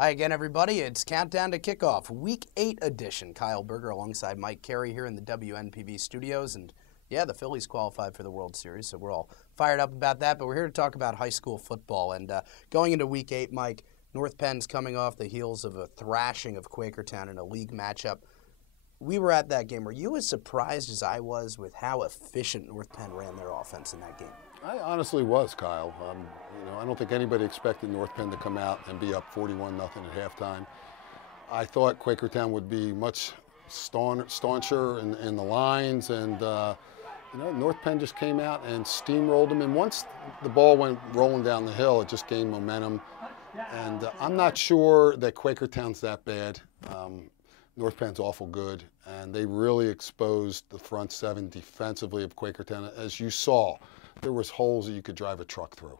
Hi again, everybody. It's Countdown to Kickoff, Week 8 edition. Kyle Berger alongside Mike Carey here in the WNPV studios. And yeah, the Phillies qualified for the World Series, so we're all fired up about that. But we're here to talk about high school football. And going into Week 8, Mike, North Penn's coming off the heels of a thrashing of Quakertown in a league matchup. We were at that game. Were you as surprised as I was with how efficient North Penn ran their offense in that game? I honestly was, Kyle. I don't think anybody expected North Penn to come out and be up 41-0 at halftime. I thought Quakertown would be much stauncher in the lines, and North Penn just came out and steamrolled them. And once the ball went rolling down the hill, it just gained momentum. And I'm not sure that Quakertown's that bad. North Penn's awful good, and they really exposed the front seven defensively of Quakertown. As you saw, there was holes that you could drive a truck through.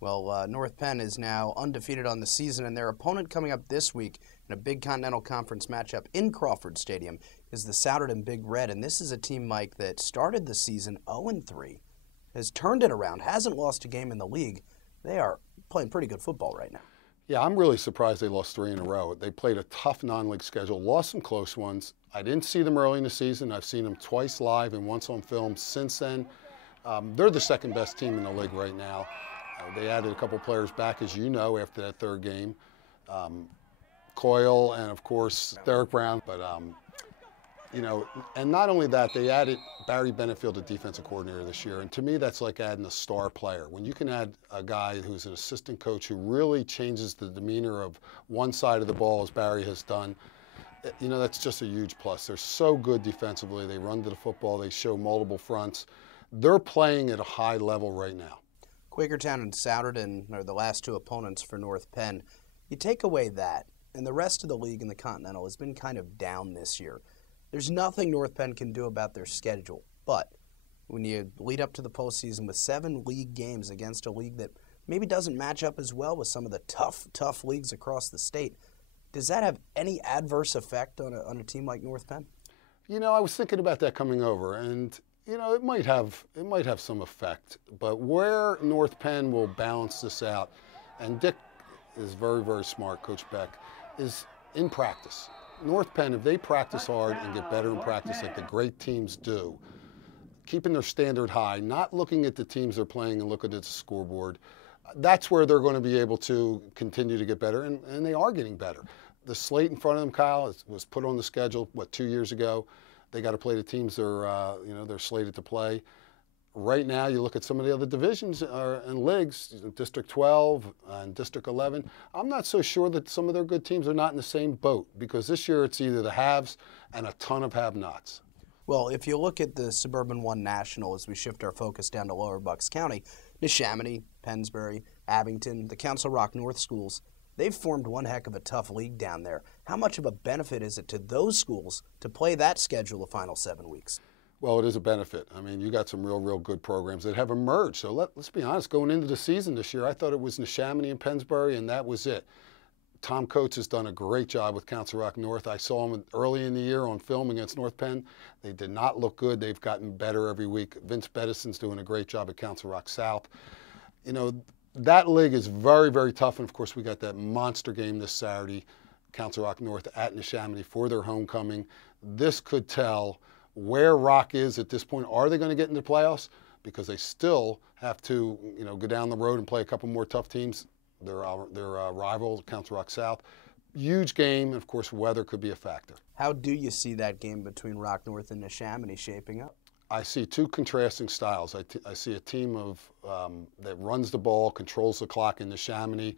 Well, North Penn is now undefeated on the season, and their opponent coming up this week in a big Continental Conference matchup in Crawford Stadium is the Souderton Big Red. And this is a team, Mike, that started the season 0-3, has turned it around, hasn't lost a game in the league. They are playing pretty good football right now. Yeah, I'm really surprised they lost 3 in a row. They played a tough non-league schedule, lost some close ones. I didn't see them early in the season. I've seen them twice live and once on film since then. They're the second best team in the league right now. They added a couple players back, as you know, after that third game. Coyle and, of course, Derek Brown. But, and not only that, they added Barry Benefield, the defensive coordinator this year. And to me, that's like adding a star player. When you can add a guy who's an assistant coach who really changes the demeanor of one side of the ball, as Barry has done, that's just a huge plus. They're so good defensively. They run to the football. They show multiple fronts. They're playing at a high level right now. Quakertown and Souderton are the last two opponents for North Penn. You take away that, and the rest of the league in the Continental has been kind of down this year. There's nothing North Penn can do about their schedule. But when you lead up to the postseason with 7 league games against a league that maybe doesn't match up as well with some of the tough leagues across the state, does that have any adverse effect on a team like North Penn? I was thinking about that coming over, and it might have some effect. But where North Penn will balance this out, and Dick is very, very smart, Coach Beck, is in practice. North Penn, if they practice hard and get better in practice like the great teams do, keeping their standard high, not looking at the teams they're playing and looking at the scoreboard, that's where they're going to be able to continue to get better, and they are getting better. The slate in front of them, Kyle, was put on the schedule, 2 years ago. They got to play the teams they're slated to play. Right now, you look at some of the other divisions and leagues, District 12 and District 11. I'm not so sure that some of their good teams are not in the same boat, because this year it's either the haves and a ton of have-nots. Well, if you look at the Suburban 1 National as we shift our focus down to Lower Bucks County, Neshaminy, Pennsbury, Abington, the Council Rock North schools, they've formed one heck of a tough league down there. How much of a benefit is it to those schools to play that schedule the final 7 weeks? Well, it is a benefit. I mean, you got some real good programs that have emerged. So let's be honest, going into the season this year, I thought it was Neshaminy and Pennsbury, and that was it. Tom Coates has done a great job with Council Rock North. I saw him early in the year on film against North Penn. They did not look good. They've gotten better every week. Vince Bedison's doing a great job at Council Rock South. That league is very, very tough. And, of course, we got that monster game this Saturday, Council Rock North at Neshaminy for their homecoming. This could tell where Rock is at this point. Are they going to get into the playoffs? Because they still have to, go down the road and play a couple more tough teams. Their rival, Council Rock South. Huge game. Of course, weather could be a factor. How do you see that game between Rock North and Neshaminy shaping up? I see two contrasting styles. I see a team that runs the ball, controls the clock in Neshaminy,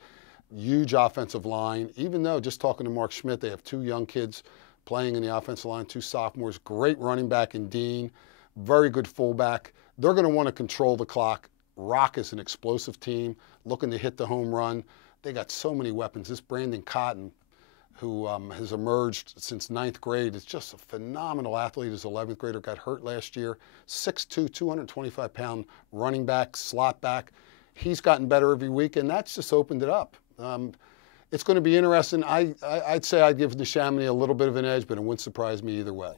huge offensive line. Even though, just talking to Mark Schmidt, they have 2 young kids playing in the offensive line, 2 sophomores, great running back in Dean, very good fullback. They're going to want to control the clock. Rock is an explosive team, looking to hit the home run. They got so many weapons. This Brandon Cotton, who has emerged since 9th grade, is just a phenomenal athlete. His 11th grader got hurt last year. 6'2", 225-pound running back, slot back. He's gotten better every week, and that's just opened it up. It's going to be interesting. I'd say I'd give Neshaminy a little bit of an edge, but it wouldn't surprise me either way.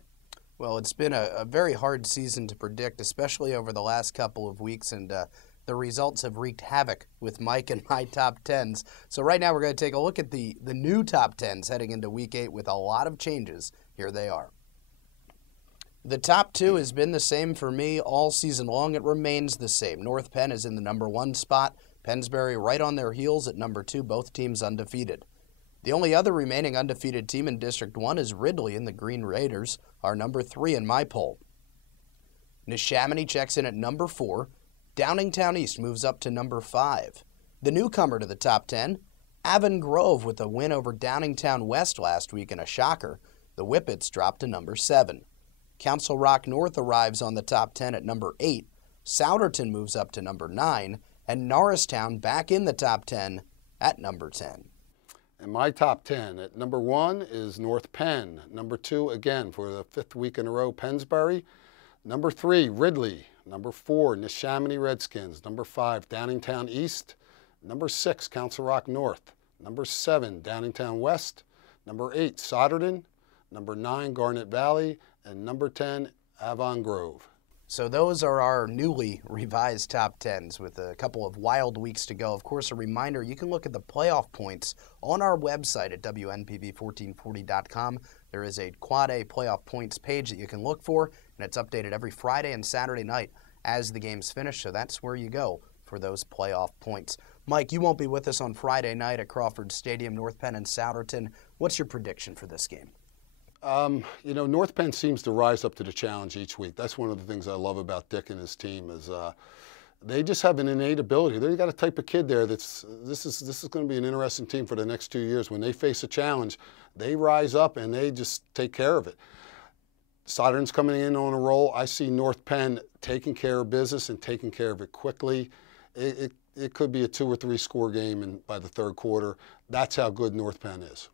Well, it's been a very hard season to predict, especially over the last couple of weeks. And the results have wreaked havoc with Mike and my top 10s. So right now we're going to take a look at the new top 10s heading into Week 8 with a lot of changes. Here they are. The top 2 has been the same for me all season long. It remains the same. North Penn is in the number 1 spot. Pennsbury right on their heels at number 2, both teams undefeated. The only other remaining undefeated team in District 1 is Ridley and the Green Raiders, are number 3 in my poll. Neshaminy checks in at number 4. Downingtown East moves up to number 5. The newcomer to the top 10, Avon Grove with a win over Downingtown West last week in a shocker. The Whippets dropped to number 7. Council Rock North arrives on the top 10 at number 8. Souderton moves up to number 9. And Norristown back in the top 10 at number 10. And my top 10, at number 1 is North Penn. Number 2, again, for the 5th week in a row, Pennsbury. Number 3, Ridley. Number 4, Neshaminy Redskins. Number 5, Downingtown East. Number 6, Council Rock North. Number 7, Downingtown West. Number 8, Souderton. Number 9, Garnet Valley. And number 10, Avon Grove. So those are our newly revised top 10s with a couple of wild weeks to go. Of course, a reminder, you can look at the playoff points on our website at WNPV1440.com. There is a Quad A playoff points page that you can look for, and it's updated every Friday and Saturday night as the games finish, so that's where you go for those playoff points. Mike, you won't be with us on Friday night at Crawford Stadium, North Penn and Souderton. What's your prediction for this game? North Penn seems to rise up to the challenge each week. That's one of the things I love about Dick and his team is they just have an innate ability. They've got a type of kid there this is going to be an interesting team for the next 2 years. When they face a challenge, they rise up and they just take care of it. Souderton's coming in on a roll. I see North Penn taking care of business and taking care of it quickly. It could be a 2 or 3 score game by the third quarter. That's how good North Penn is.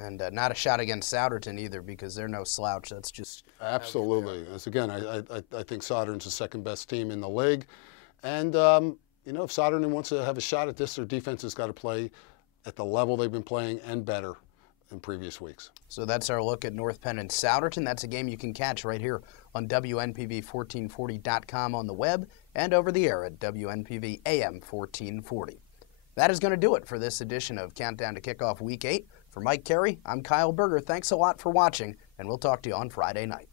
And not a shot against Souderton either because they're no slouch. That's just absolutely. As again, I think Souderton's the second best team in the league, and if Souderton wants to have a shot at this, their defense has got to play at the level they've been playing and better in previous weeks. So that's our look at North Penn and Souderton. That's a game you can catch right here on WNPV1440.com on the web and over the air at WNPV AM 1440. That is going to do it for this edition of Countdown to Kickoff Week 8. For Mike Carey, I'm Kyle Berger. Thanks a lot for watching, and we'll talk to you on Friday night.